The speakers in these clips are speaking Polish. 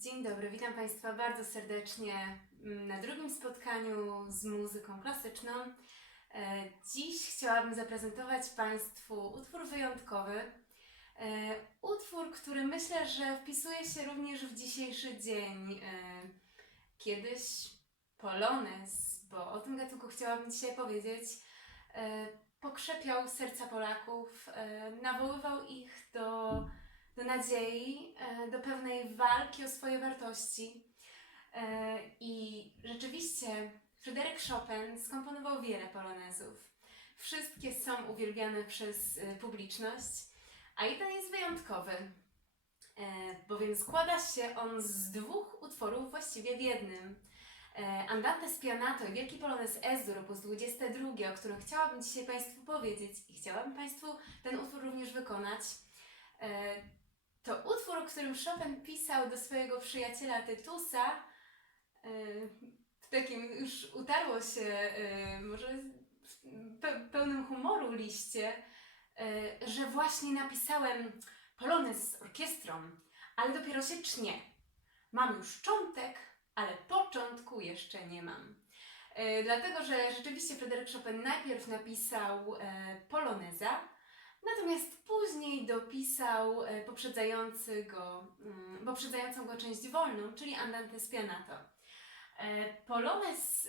Dzień dobry, witam Państwa bardzo serdecznie mm, na drugim spotkaniu z muzyką klasyczną. E, Dziś chciałabym zaprezentować Państwu utwór wyjątkowy. E, Utwór, który myślę, że wpisuje się również w dzisiejszy dzień. E, Kiedyś polonez, bo o tym gatunku chciałabym dzisiaj powiedzieć, pokrzepiał serca Polaków, nawoływał ich do do nadziei, e, do pewnej walki o swoje wartości. E, I rzeczywiście Fryderyk Chopin skomponował wiele polonezów. Wszystkie są uwielbiane przez e, publiczność, a jeden jest wyjątkowy, bowiem składa się on z dwóch utworów właściwie w jednym. Andante Spianato i Wielki Polonez S-dur op. 22, o którym chciałabym dzisiaj Państwu powiedzieć i chciałabym Państwu ten utwór również wykonać. To utwór, którym Chopin pisał do swojego przyjaciela Tytusa, yy, w takim już utarło się yy, może pełnym humoru liście, yy, że właśnie napisałem polonez z orkiestrą, ale dopiero się cznie. Mam już szczątek, ale początku jeszcze nie mam. Dlatego, że rzeczywiście Fryderyk Chopin najpierw napisał poloneza, Natomiast później dopisał e, poprzedzający go, mm, poprzedzającą go część wolną, czyli Andante Spianato. E, Polonez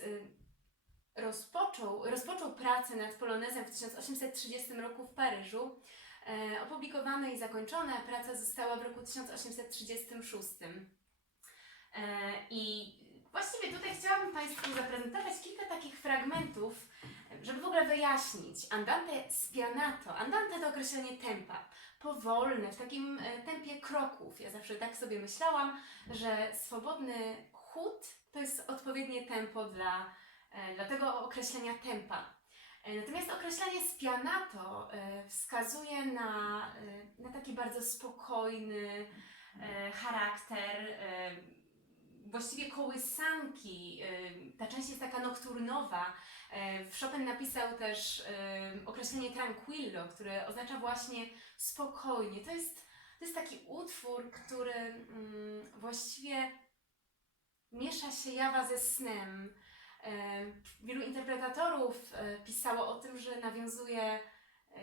e, rozpoczął, rozpoczął pracę nad polonezem w 1830 roku w Paryżu. E, Opublikowana i zakończona praca została w roku 1836. E, I właściwie tutaj chciałabym Państwu zaprezentować kilka takich fragmentów, żeby w ogóle wyjaśnić, andante spianato, andante to określenie tempa, powolne, w takim e, tempie kroków. Ja zawsze tak sobie myślałam, że swobodny chód to jest odpowiednie tempo dla, e, dla tego określenia tempa. E, Natomiast określenie spianato wskazuje na, na taki bardzo spokojny charakter, właściwie kołysanki. e, Ta część jest taka nokturnowa, E, Chopin napisał też e, określenie tranquillo, które oznacza właśnie spokojnie. To jest, to jest taki utwór, który mm, właściwie miesza się jawa ze snem. Wielu interpretatorów pisało o tym, że nawiązuje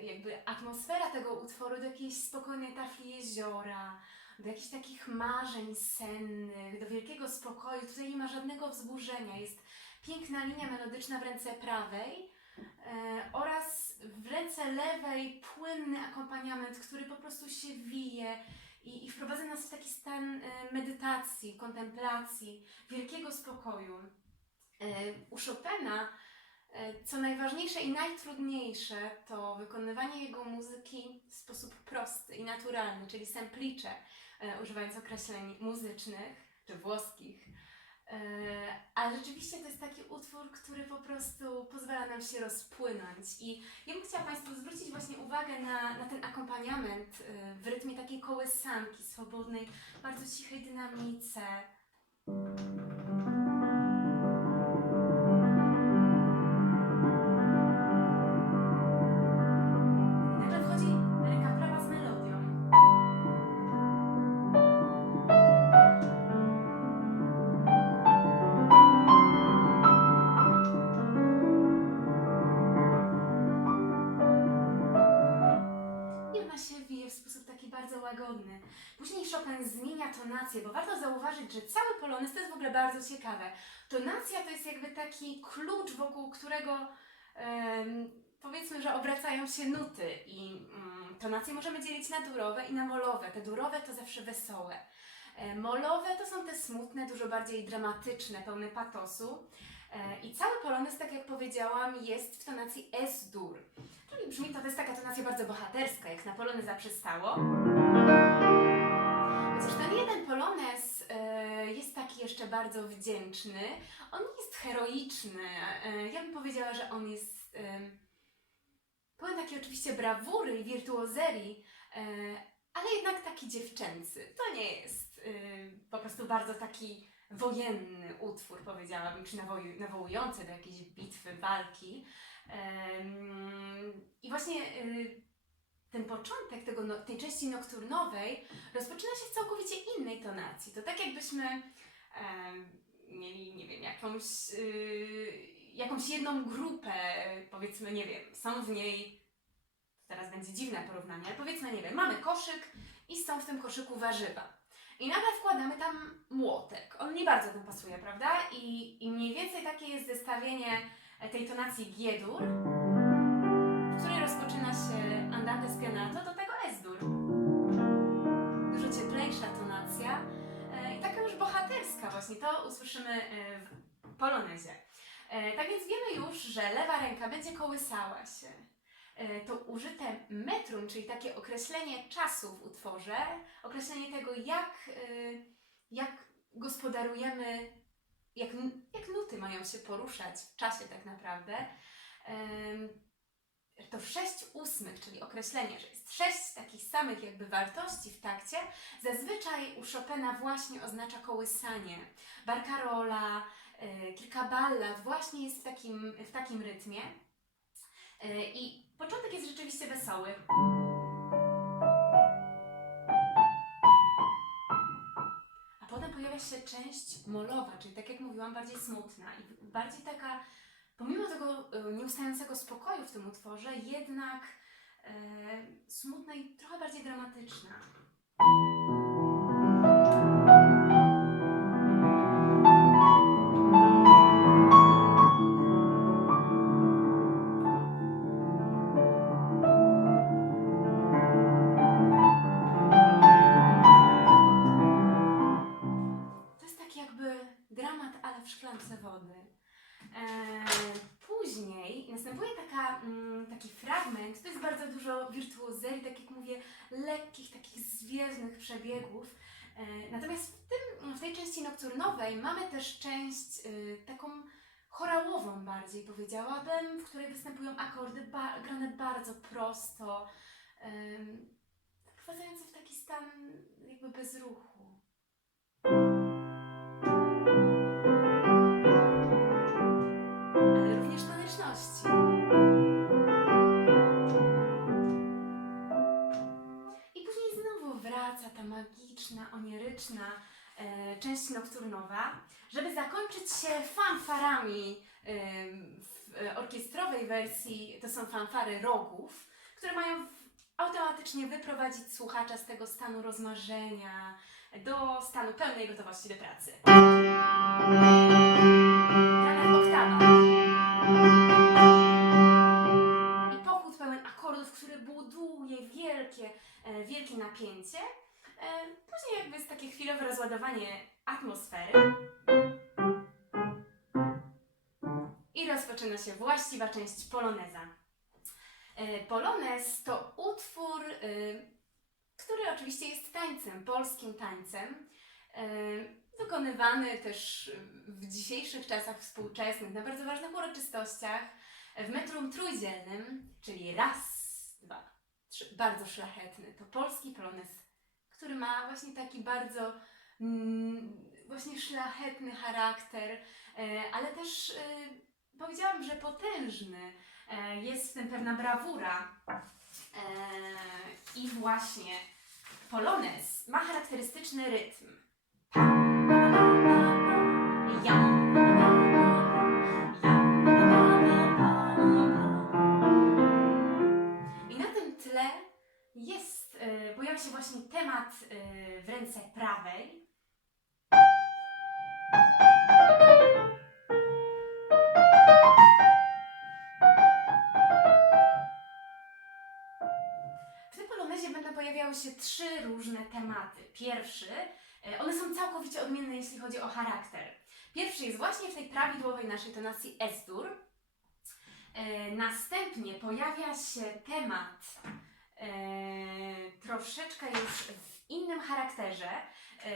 jakby atmosfera tego utworu do jakiejś spokojnej tafli jeziora, do jakichś takich marzeń sennych, do wielkiego spokoju. Tutaj nie ma żadnego wzburzenia. Jest piękna linia melodyczna w ręce prawej e, oraz w ręce lewej płynny akompaniament, który po prostu się wije i, i wprowadza nas w taki stan e, medytacji, kontemplacji, wielkiego spokoju. E, u Chopina e, co najważniejsze i najtrudniejsze to wykonywanie jego muzyki w sposób prosty i naturalny, czyli semplicze, używając określeń muzycznych czy włoskich. E, A rzeczywiście to jest taki utwór, który po prostu pozwala nam się rozpłynąć. I ja bym chciała Państwu zwrócić właśnie uwagę na, na ten akompaniament e, w rytmie takiej kołysanki swobodnej, bardzo cichej dynamice. Zauważyć, że cały polonez to jest w ogóle bardzo ciekawe. Tonacja to jest jakby taki klucz, wokół którego em, powiedzmy, że obracają się nuty i mm, tonacje możemy dzielić na durowe i na molowe. Te durowe to zawsze wesołe. E, Molowe to są te smutne, dużo bardziej dramatyczne, pełne patosu. E, I cały polonez, tak jak powiedziałam, jest w tonacji S-dur. Czyli brzmi to, to jest taka tonacja bardzo bohaterska, jak na poloneza przystało. Chociaż ten jeden polonez jeszcze bardzo wdzięczny. On nie jest heroiczny. E, ja bym powiedziała, że on jest e, pełen takiej oczywiście brawury i wirtuozerii, e, ale jednak taki dziewczęcy. To nie jest po prostu bardzo taki wojenny utwór, powiedziałabym, czy nawołujący do jakiejś bitwy, walki. I właśnie ten początek tego, no, tej części nokturnowej rozpoczyna się w całkowicie innej tonacji. To tak jakbyśmy mieli, nie wiem, jakąś, yy, jakąś jedną grupę, powiedzmy, nie wiem, są w niej, teraz będzie dziwne porównanie, ale powiedzmy, nie wiem, mamy koszyk i są w tym koszyku warzywa. I nagle wkładamy tam młotek. On nie bardzo tam pasuje, prawda? I, I mniej więcej takie jest zestawienie tej tonacji G-dur, w której rozpoczyna się andante spianato, do właśnie. To usłyszymy e, w polonezie. E, Tak więc wiemy już, że lewa ręka będzie kołysała się. E, To użyte metrum, czyli takie określenie czasu w utworze, określenie tego, jak, jak gospodarujemy, jak, jak nuty mają się poruszać w czasie tak naprawdę. To sześć ósmych, czyli określenie, że jest sześć takich samych jakby wartości w takcie, zazwyczaj u Chopina właśnie oznacza kołysanie. Barcarola, e, kilka ballad właśnie jest w takim, w takim rytmie. E, I początek jest rzeczywiście wesoły. A potem pojawia się część molowa, czyli tak jak mówiłam, bardziej smutna i bardziej taka, pomimo tego e, nieustającego spokoju w tym utworze, jednak e, smutna i trochę bardziej dramatyczna. Przebiegów. Eee, natomiast w, tym, w tej części nokturnowej mamy też część y, taką chorałową bardziej powiedziałabym, w której występują akordy ba- grane bardzo prosto, wprowadzające w taki stan jakby bezruchu. ale ta magiczna, onieryczna e, część nokturnowa, żeby zakończyć się fanfarami em, w e, orkiestrowej wersji. To są fanfary rogów, które mają automatycznie wyprowadzić słuchacza z tego stanu rozmarzenia do stanu pełnej gotowości do pracy. Grane w oktawach. I pochód pełen akordów, który buduje wielkie, e, wielkie napięcie. E, później jakby jest takie chwilowe rozładowanie atmosfery. I rozpoczyna się właściwa część poloneza. E, polonez to utwór, e, który oczywiście jest tańcem, polskim tańcem. Wykonywany też w dzisiejszych czasach współczesnych, na bardzo ważnych uroczystościach, w metrum trójdzielnym, czyli raz, dwa, trzy, bardzo szlachetny. To polski polonez, który ma właśnie taki bardzo mm, właśnie szlachetny charakter, e, ale też e, powiedziałam, że potężny. E, jest w tym pewna brawura. I właśnie polonez ma charakterystyczny rytm. Się właśnie temat e, w ręce prawej. W tym polonezie będą pojawiały się trzy różne tematy. Pierwszy, e, one są całkowicie odmienne, jeśli chodzi o charakter. Pierwszy jest właśnie w tej prawidłowej naszej tonacji S-dur. E, następnie pojawia się temat troszeczkę już w innym charakterze. E,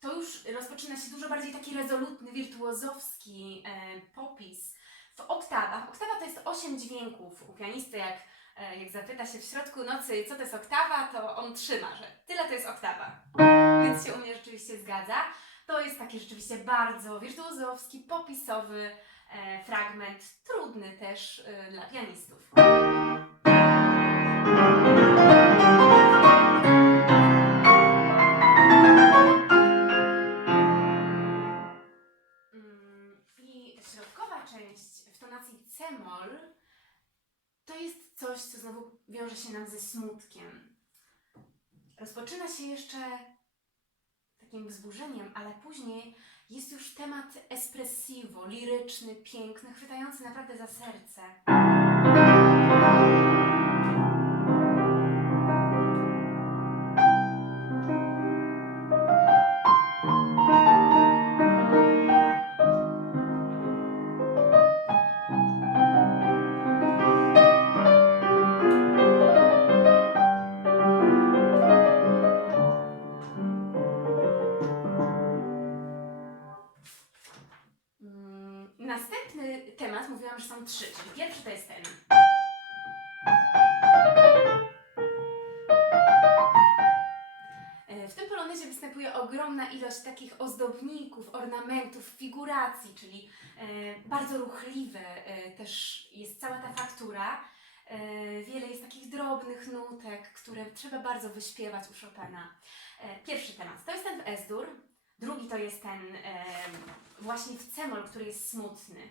to już rozpoczyna się dużo bardziej taki rezolutny, wirtuozowski e, popis w oktawach. Oktawa to jest osiem dźwięków. U pianisty jak, e, jak zapyta się w środku nocy, co to jest oktawa, to on trzyma, że tyle to jest oktawa. Więc się u mnie rzeczywiście zgadza. To jest taki rzeczywiście bardzo wirtuozowski, popisowy e, fragment, trudny też e, dla pianistów. I środkowa część w tonacji c-moll to jest coś, co znowu wiąże się nam ze smutkiem. Rozpoczyna się jeszcze takim wzburzeniem, ale później jest już temat espressivo, liryczny, piękny, chwytający naprawdę za serce. Następny temat, mówiłam, że są trzy, czyli pierwszy to jest ten. E, W tym polonezie występuje ogromna ilość takich ozdobników, ornamentów, figuracji, czyli e, bardzo ruchliwe e, też jest cała ta faktura. Wiele jest takich drobnych nutek, które trzeba bardzo wyśpiewać u Chopina. Pierwszy temat to jest ten w S-dur, drugi to jest ten e, właśnie w cemol, który jest smutny.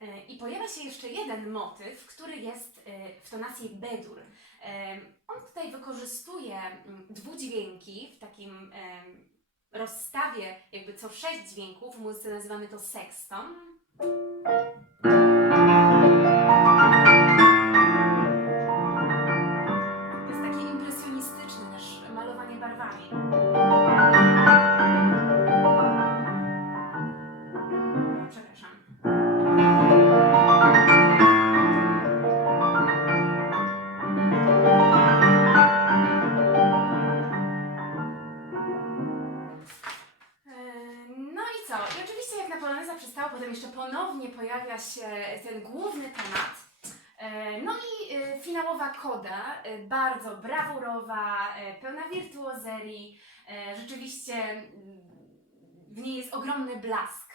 E, I pojawia się jeszcze jeden motyw, który jest e, w tonacji B-dur. E, On tutaj wykorzystuje mm, dwudźwięki w takim em, rozstawie, jakby co sześć dźwięków, w muzyce nazywamy to sexton. Koda, e, bardzo brawurowa, e, pełna wirtuozerii. E, Rzeczywiście mm, w niej jest ogromny blask.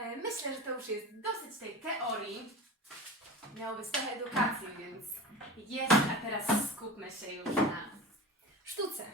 E, Myślę, że to już jest dosyć tej teorii. Miało trochę edukacji, więc jest, a teraz skupmy się już na sztuce.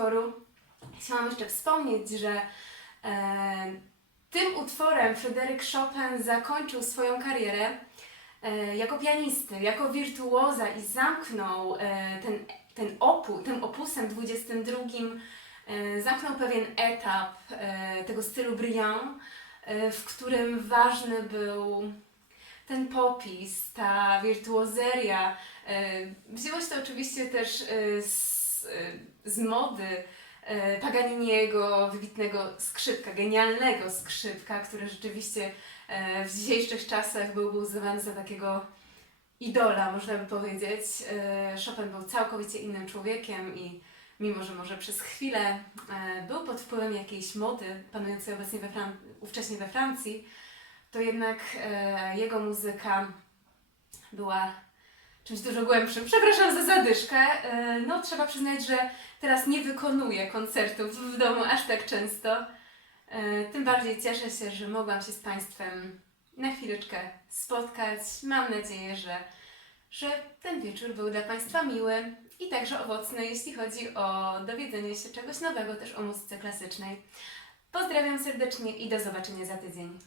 Utworu chciałam jeszcze wspomnieć, że e, tym utworem Fryderyk Chopin zakończył swoją karierę e, jako pianisty, jako wirtuoza i zamknął e, ten, ten opu, tym opusem 22 e, zamknął pewien etap e, tego stylu brillant, e, w którym ważny był ten popis, ta wirtuozeria. E, wzięło się to oczywiście też e, z, e, z mody e, Paganiniego, wybitnego skrzypka, genialnego skrzypka, który rzeczywiście e, w dzisiejszych czasach byłby uznawany za takiego idola, można by powiedzieć. Chopin był całkowicie innym człowiekiem i mimo, że może przez chwilę był pod wpływem jakiejś mody panującej obecnie we Fran- ówcześnie we Francji, to jednak jego muzyka była czymś dużo głębszym. Przepraszam za zadyszkę. E, no, trzeba przyznać, że teraz nie wykonuję koncertów w domu aż tak często. E, tym bardziej cieszę się, że mogłam się z Państwem na chwileczkę spotkać. Mam nadzieję, że, że ten wieczór był dla Państwa miły i także owocny, jeśli chodzi o dowiedzenie się czegoś nowego też o muzyce klasycznej. Pozdrawiam serdecznie i do zobaczenia za tydzień.